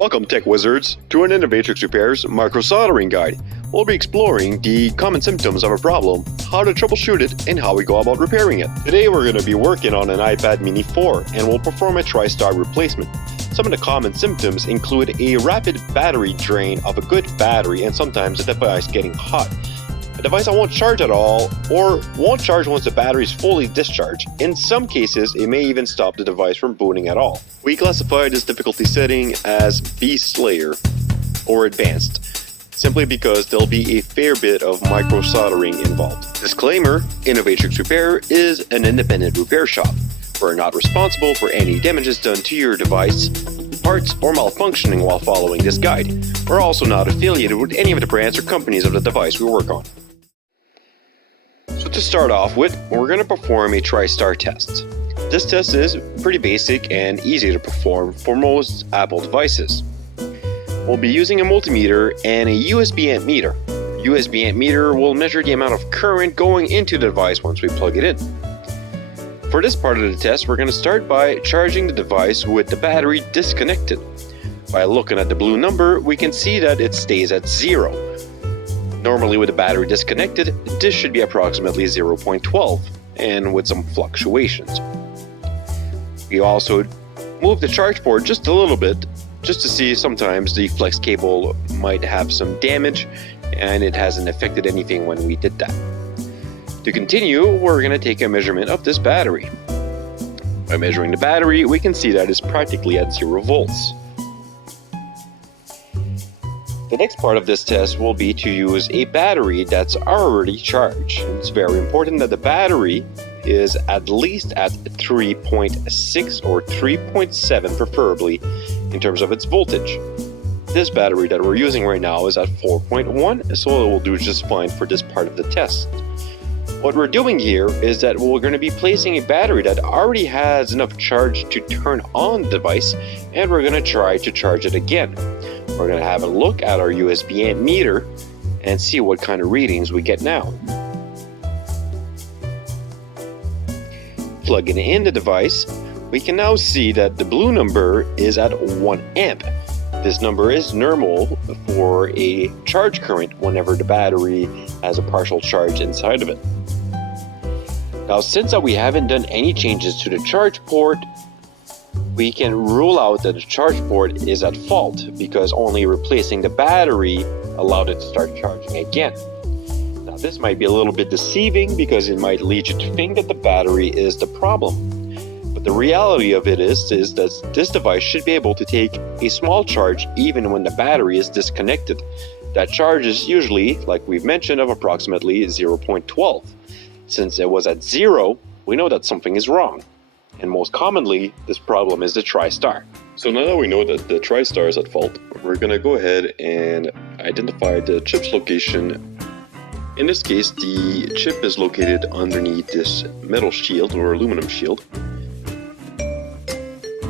Welcome, Tech Wizards, to an Innovatrix Repair's micro soldering guide. We'll be exploring the common symptoms of a problem, how to troubleshoot it, and how we go about repairing it. Today we're going to be working on an iPad Mini 4 and we'll perform a Tristar replacement. Some of the common symptoms include a rapid battery drain of a good battery and sometimes the device getting hot. A device that won't charge at all or won't charge once the battery is fully discharged. In some cases, it may even stop the device from booting at all. We classify this difficulty setting as Beast Slayer or Advanced, simply because there'll be a fair bit of micro soldering involved. Disclaimer: Innovatrix Repair is an independent repair shop. We're not responsible for any damages done to your device, parts, or malfunctioning while following this guide. We're also not affiliated with any of the brands or companies of the device we work on. So to start off with, we're going to perform a Tristar test. This test is pretty basic and easy to perform for most Apple devices. We'll be using a multimeter and a USB amp meter. USB amp meter will measure the amount of current going into the device once we plug it in. For this part of the test, we're going to start by charging the device with the battery disconnected. By looking at the blue number, we can see that it stays at 0. Normally with the battery disconnected, this should be approximately 0.12 and with some fluctuations. We also move the charge port just a little bit just to see sometimes the flex cable might have some damage and it hasn't affected anything when we did that. To continue, we're going to take a measurement of this battery. By measuring the battery, we can see that it's practically at 0 volts. The next part of this test will be to use a battery that's already charged. It's very important that the battery is at least at 3.6 or 3.7 preferably in terms of its voltage. This battery that we're using right now is at 4.1, so it will do just fine for this part of the test. What we're doing here is that we're going to be placing a battery that already has enough charge to turn on the device, and we're going to try to charge it again. We're going to have a look at our USB amp meter and see what kind of readings we get now. Plugging in the device, we can now see that the blue number is at 1 amp. This number is normal for a charge current whenever the battery has a partial charge inside of it. Now, since we haven't done any changes to the charge port, we can rule out that the charge port is at fault because only replacing the battery allowed it to start charging again. Now, this might be a little bit deceiving because it might lead you to think that the battery is the problem. But the reality of it is that this device should be able to take a small charge even when the battery is disconnected. That charge is usually, like we've mentioned, of approximately 0.12. Since it was at 0, we know that something is wrong. And most commonly, this problem is the Tristar. So now that we know that the Tristar is at fault, we're going to go ahead and identify the chip's location. In this case, the chip is located underneath this metal shield or aluminum shield.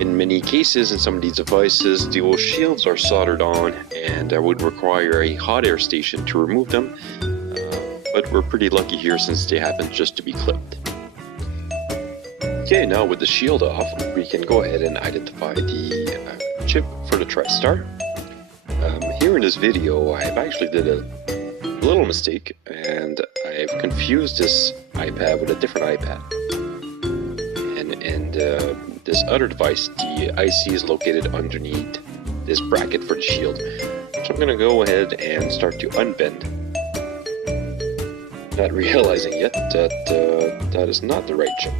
In many cases, in some of these devices, those shields are soldered on and that would require a hot air station to remove them. But we're pretty lucky here since they happen just to be clipped. Okay, now with the shield off, we can go ahead and identify the chip for the Tristar. Here in this video, I've actually did a little mistake and I've confused this iPad with a different iPad. And this other device, the IC is located underneath this bracket for the shield. So I'm going to go ahead and start to unbend. Not realizing yet that that is not the right chip.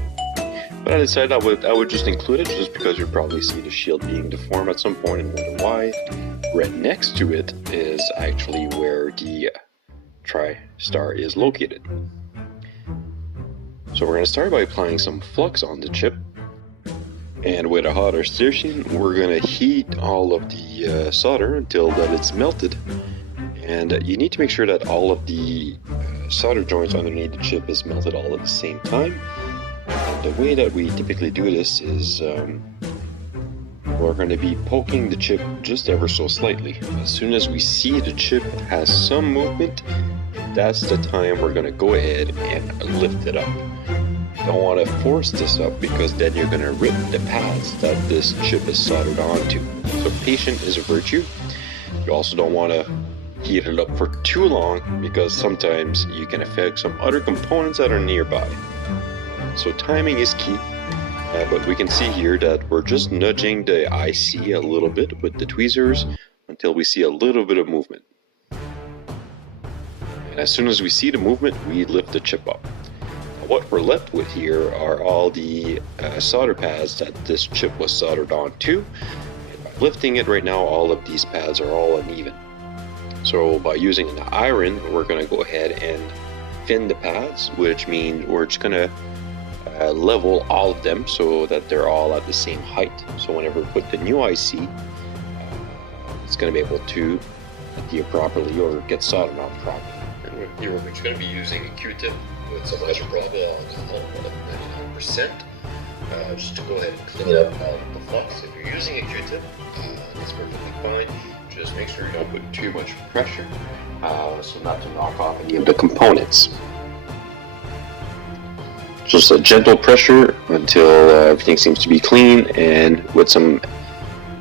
But I decided I would just include it just because you'd probably see the shield being deformed at some point and wonder why. Right next to it is actually where the Tristar is located. So we're going to start by applying some flux on the chip. And with a hot air station, we're going to heat all of the solder until that it's melted. And you need to make sure that all of the solder joints underneath the chip is melted all at the same time. And the way that we typically do this is we're going to be poking the chip just ever so slightly. As soon as we see the chip has some movement, that's the time we're going to go ahead and lift it up. don't want to force this up because then you're going to rip the pads that this chip is soldered onto. So patience is a virtue. You also don't want to heat it up for too long because sometimes you can affect some other components that are nearby. So timing is key, but we can see here that we're just nudging the IC a little bit with the tweezers until we see a little bit of movement. And as soon as we see the movement, we lift the chip up. What we're left with here are all the solder pads that this chip was soldered onto. And by lifting it right now, all of these pads are all uneven. So by using an iron, we're going to go ahead and thin the pads, which means we're just going to level all of them so that they're all at the same height. So whenever we put the new IC, it's going to be able to adhere properly or get soldered on properly. And we're just going to be using a Q-tip with some measure probably alcohol of 99%, just to go ahead and clean up all the flux. If you're using a Q-tip, that's perfectly fine. Just make sure you don't put too much pressure, so not to knock off any of the components. Just a gentle pressure until everything seems to be clean, and with some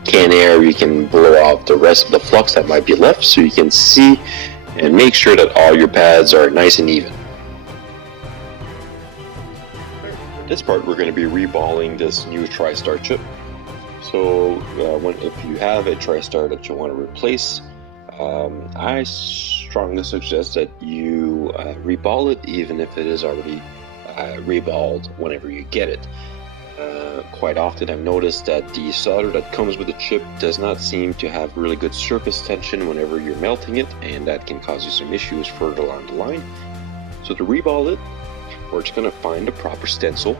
canned air you can blow off the rest of the flux that might be left so you can see and make sure that all your pads are nice and even. For this part we're going to be reballing this new Tristar chip. So if you have a Tristar that you want to replace, I strongly suggest that you reball it even if it is already reballed whenever you get it. Quite often I've noticed that the solder that comes with the chip does not seem to have really good surface tension whenever you're melting it, and that can cause you some issues further along the line. So to reball it, we're just going to find the proper stencil.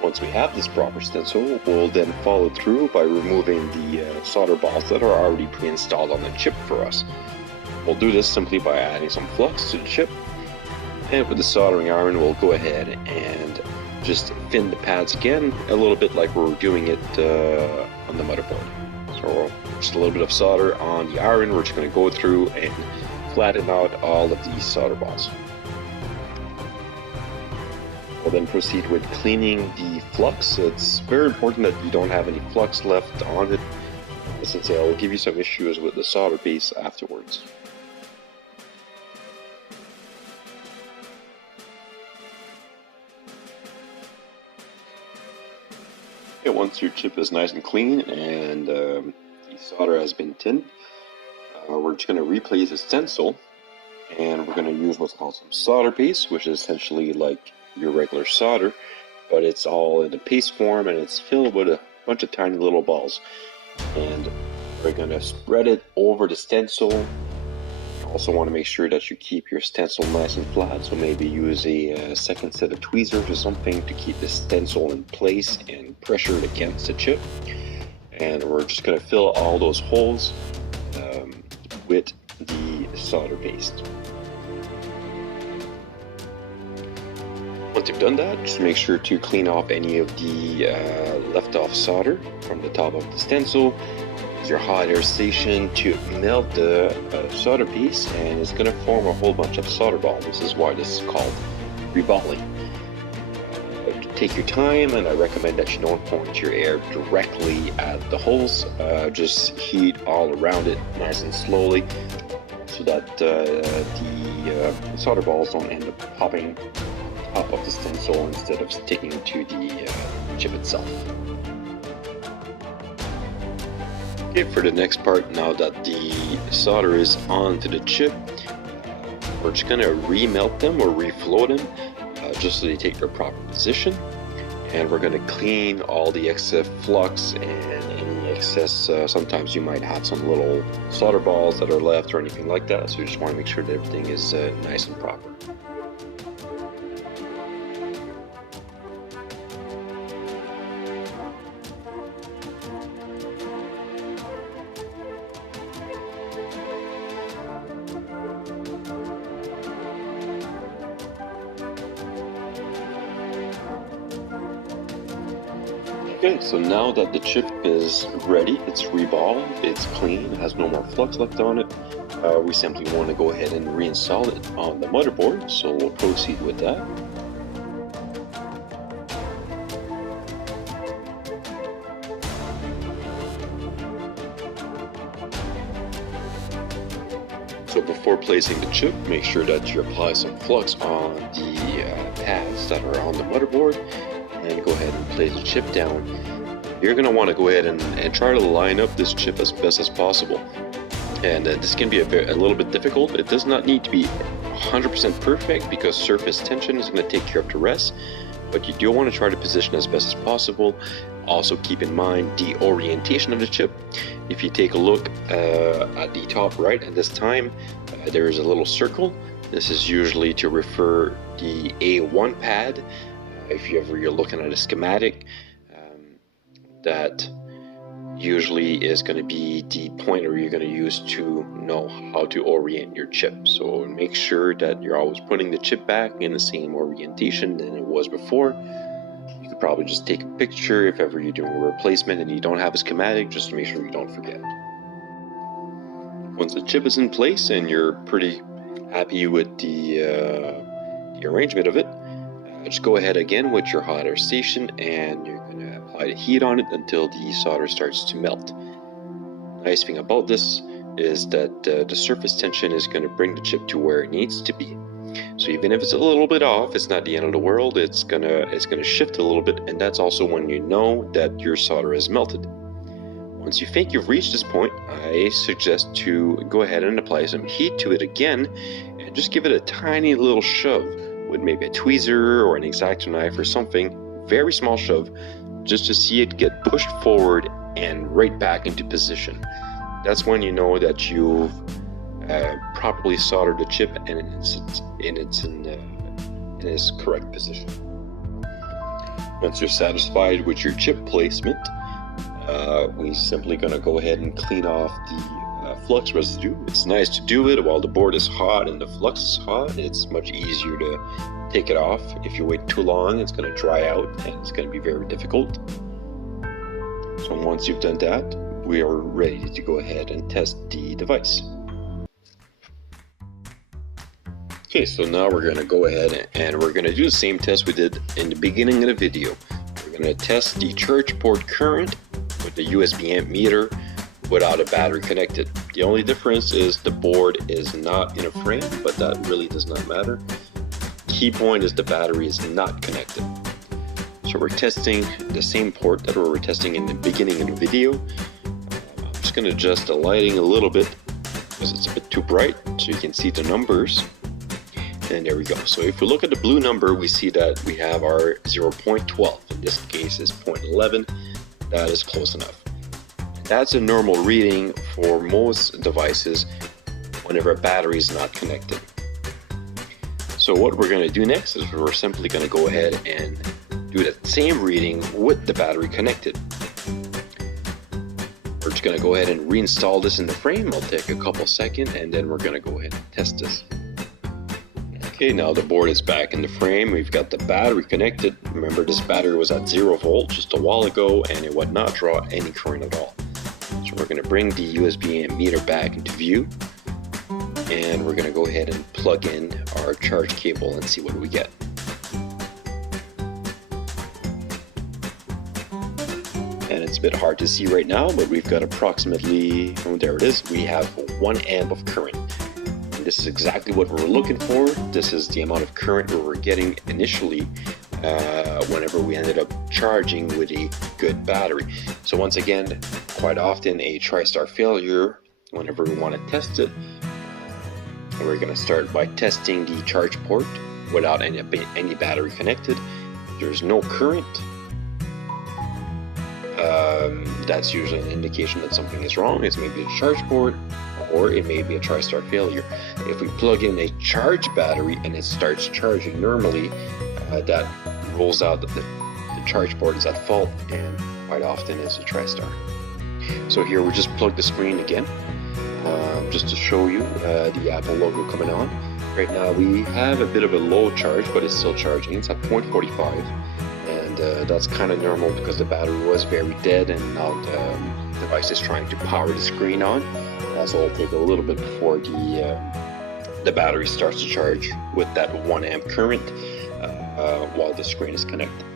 Once we have this proper stencil, we'll then follow through by removing the solder balls that are already pre-installed on the chip for us. We'll do this simply by adding some flux to the chip, and with the soldering iron we'll go ahead and just thin the pads again, a little bit like we were doing it on the motherboard. So just a little bit of solder on the iron, we're just going to go through and flatten out all of these solder balls. We'll then proceed with cleaning the flux. It's very important that you don't have any flux left on it, since it will give you some issues with the solder base afterwards. Okay, once your chip is nice and clean and the solder has been tinned, we're just going to replace the stencil, and we're going to use what's called some solder paste, which is essentially like your regular solder, but it's all in a paste form and it's filled with a bunch of tiny little balls. And we're going to spread it over the stencil. You also want to make sure that you keep your stencil nice and flat, so maybe use a second set of tweezers or something to keep the stencil in place and pressure it against the chip. And we're just going to fill all those holes with the solder paste. Once you've done that, just make sure to clean off any of the left off solder from the top of the stencil. Use your hot air station to melt the solder piece, and it's going to form a whole bunch of solder balls. This is why this is called reballing. Take your time, and I recommend that you don't point your air directly at the holes. Just heat all around it nice and slowly so that the solder balls don't end up popping top of the stencil instead of sticking to the chip itself. Okay, for the next part, now that the solder is onto the chip, we're just going to remelt them or reflow them just so they take their proper position, and we're going to clean all the excess flux and any excess, sometimes you might have some little solder balls that are left or anything like that, so you just want to make sure that everything is nice and proper. Okay, so now that the chip is ready, it's reballed, it's clean, it has no more flux left on it, we simply want to go ahead and reinstall it on the motherboard, so we'll proceed with that. So before placing the chip, make sure that you apply some flux on the pads that are on the motherboard, and go ahead and place the chip down. You're going to want to go ahead and try to line up this chip as best as possible. And this can be a little bit difficult. It does not need to be 100% perfect because surface tension is going to take care of the rest. But you do want to try to position as best as possible. Also keep in mind the orientation of the chip. If you take a look at the top right at this time, there is a little circle. This is usually to refer the A1 pad. If you're looking at a schematic, that usually is going to be the pointer you're going to use to know how to orient your chip. So make sure that you're always putting the chip back in the same orientation than it was before. You could probably just take a picture if ever you're doing a replacement and you don't have a schematic, just to make sure you don't forget. Once the chip is in place and you're pretty happy with the arrangement of it, just go ahead again with your hot air station and you're going to apply the heat on it until the solder starts to melt. Nice thing about this is that the surface tension is going to bring the chip to where it needs to be. So even if it's a little bit off, it's not the end of the world. It's gonna shift a little bit, and that's also when you know that your solder is melted. Once you think you've reached this point, I suggest to go ahead and apply some heat to it again and just give it a tiny little shove with maybe a tweezer or an X-Acto knife or something, very small shove, just to see it get pushed forward and right back into position. That's when you know that you've properly soldered the chip and in its correct position. Once you're satisfied with your chip placement, we're simply going to go ahead and clean off the flux residue. It's nice to do it while the board is hot and the flux is hot. It's much easier to take it off. If you wait too long, it's going to dry out and it's going to be very difficult. So once you've done that, we are ready to go ahead and test the device. Okay, so now we're going to go ahead and we're going to do the same test we did in the beginning of the video. We're going to test the charge port current with the USB amp meter without a battery connected. The only difference is the board is not in a frame, but that really does not matter. Key point is the battery is not connected. So we're testing the same port that we were testing in the beginning of the video. I'm just going to adjust the lighting a little bit because it's a bit too bright so you can see the numbers. And there we go. So if we look at the blue number, we see that we have our 0.12. In this case is 0.11. That is close enough. That's a normal reading for most devices whenever a battery is not connected. So what we're going to do next is we're simply going to go ahead and do that same reading with the battery connected. We're just going to go ahead and reinstall this in the frame. It'll take a couple seconds and then we're going to go ahead and test this. Okay, now the board is back in the frame. We've got the battery connected. Remember, this battery was at 0 volt just a while ago and it would not draw any current at all. So we're going to bring the USB amp meter back into view and we're going to go ahead and plug in our charge cable and see what we get. And it's a bit hard to see right now, but we've got approximately, oh, there it is, we have 1 amp of current. This is exactly what we're looking for. This is the amount of current we were getting initially whenever we ended up charging with a good battery. So once again, quite often a Tristar failure, whenever we want to test it, we're going to start by testing the charge port without any battery connected. There's no current. That's usually an indication that something is wrong. It's maybe a charge port, or it may be a Tristar failure. If we plug in a charge battery and it starts charging normally, that rules out that the charge port is at fault, and quite often is a Tristar. So here we just plug the screen again, just to show you the Apple logo coming on. Right now we have a bit of a low charge, but it's still charging. It's at 0.45, and that's kind of normal because the battery was very dead and now the device is trying to power the screen on. So it'll take a little bit before the battery starts to charge with that 1 amp current while the screen is connected.